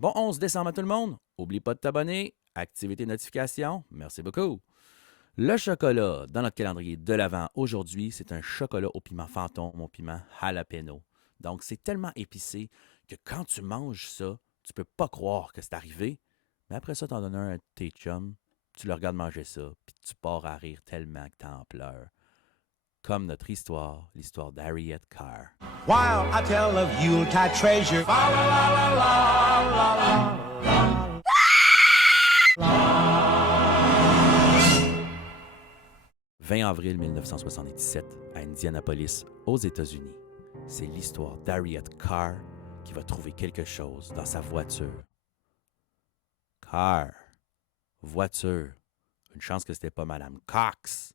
Bon 11 décembre à tout le monde. Oublie pas de t'abonner, activer tes notifications. Merci beaucoup. Le chocolat dans notre calendrier de l'Avent aujourd'hui, c'est un chocolat au piment fantôme, au piment jalapeno. Donc, c'est tellement épicé que quand tu manges ça, tu peux pas croire que c'est arrivé. Mais après ça, t'en donnes un à tes chums, tu le regardes manger ça, puis tu pars à rire tellement que t'en pleures. Comme notre histoire, l'histoire d'Harriet Carr. While I tell of Yuletide treasure. Fa la la la la la la la. 20 avril 1977, à Indianapolis, aux États-Unis. C'est l'histoire d'Harriet Carr qui va trouver quelque chose dans sa voiture. Carr, voiture. Une chance que c'était pas Madame Cox.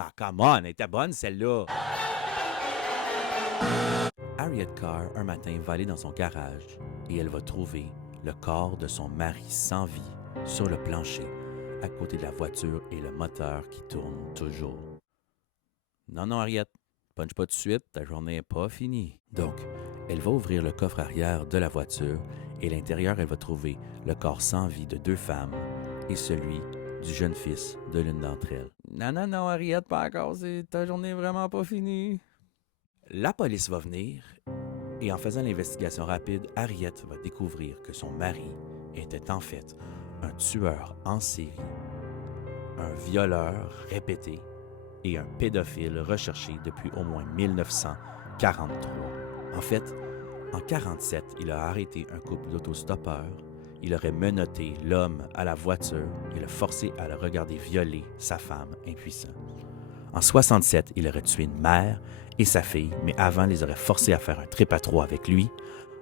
Ah, come on, elle était bonne celle-là. Harriet Carr, un matin, va aller dans son garage et elle va trouver le corps de son mari sans vie sur le plancher, à côté de la voiture et le moteur qui tourne toujours. Non, non, Harriet, punch pas tout de suite, ta journée n'est pas finie. Donc, elle va ouvrir le coffre arrière de la voiture et à l'intérieur, elle va trouver le corps sans vie de 2 femmes et celui du jeune fils de l'une d'entre elles. Non, non, non, Harriet, pas encore, ta journée n'est vraiment pas finie. La police va venir et en faisant l'investigation rapide, Harriet va découvrir que son mari était en fait un tueur en série, un violeur répété et un pédophile recherché depuis au moins 1943. En fait, en 1947, il a arrêté un couple d'autostoppeurs, il aurait menotté l'homme à la voiture et le forcé à le regarder violer sa femme impuissante. En 1967, il aurait tué une mère et sa fille, mais avant, les aurait forcés à faire un trip à 3 avec lui.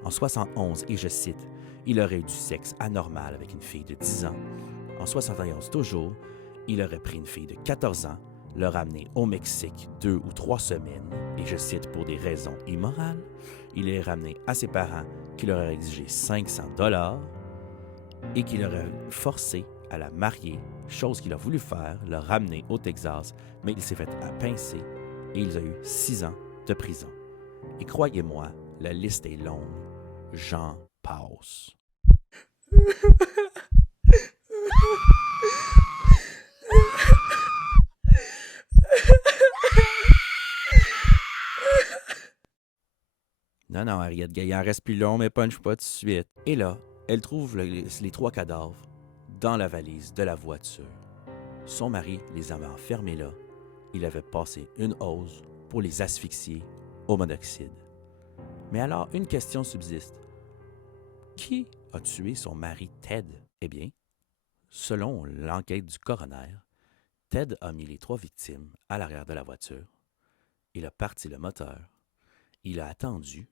En 1971, et je cite, il aurait eu du sexe anormal avec une fille de 10 ans. En 1971 toujours, il aurait pris une fille de 14 ans, le ramener au Mexique 2 ou 3 semaines, et je cite, pour des raisons immorales, il les ramené à ses parents qui leur auraient exigé 500 $ et qui l'aurait forcé à la marier, chose qu'il a voulu faire, le ramener au Texas, mais il s'est fait pincer et il a eu 6 ans de prison. Et croyez-moi, la liste est longue. J'en passe. Non, non, Harriet, il en reste plus long, mais punch pas tout de suite. Et là, elle trouve les 3 cadavres dans la valise de la voiture. Son mari les avait enfermés là. Il avait passé une hausse pour les asphyxier au monoxyde. Mais alors, une question subsiste. Qui a tué son mari Ted? Eh bien, selon l'enquête du coroner, Ted a mis les 3 victimes à l'arrière de la voiture. Il a parti le moteur. Il a attendu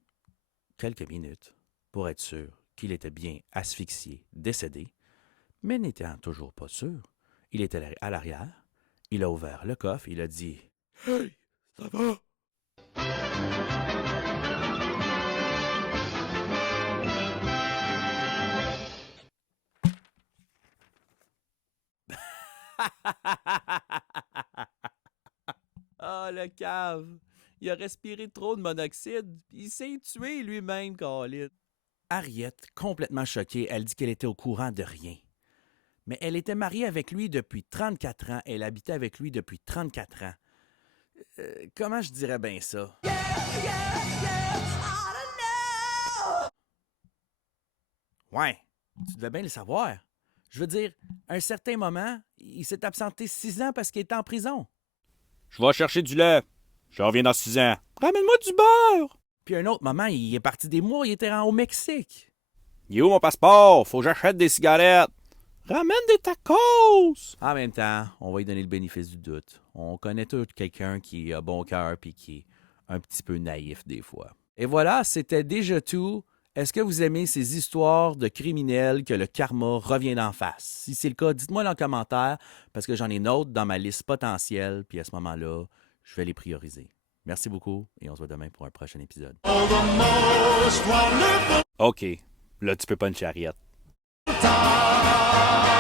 quelques minutes pour être sûr qu'il était bien asphyxié, décédé, mais n'étant toujours pas sûr, il était à l'arrière, il a ouvert le coffre, il a dit « Hey, ça va? » Ah, le cave! Il a respiré trop de monoxyde, il s'est tué lui-même, Colin. Harriet, complètement choquée, elle dit qu'elle était au courant de rien. Mais elle était mariée avec lui depuis 34 ans, elle habitait avec lui depuis 34 ans. Comment je dirais bien ça? Ouais, tu devais bien le savoir. Je veux dire, à un certain moment, il s'est absenté 6 ans parce qu'il était en prison. Je vais chercher du lait. Je reviens dans 6 ans. Ramène-moi du beurre. Puis à un autre moment, il est parti des mois, il était au Mexique. Il est où mon passeport? Faut que j'achète des cigarettes. Ramène des tacos. En même temps, on va lui donner le bénéfice du doute. On connaît tout quelqu'un qui a bon cœur puis qui est un petit peu naïf des fois. Et voilà, c'était déjà tout. Est-ce que vous aimez ces histoires de criminels que le karma revient d'en face? Si c'est le cas, dites-moi dans les commentaires parce que j'en ai d'autres dans ma liste potentielle puis à ce moment-là, je vais les prioriser. Merci beaucoup et on se voit demain pour un prochain épisode. OK. Là, tu peux puncher Harriet. la.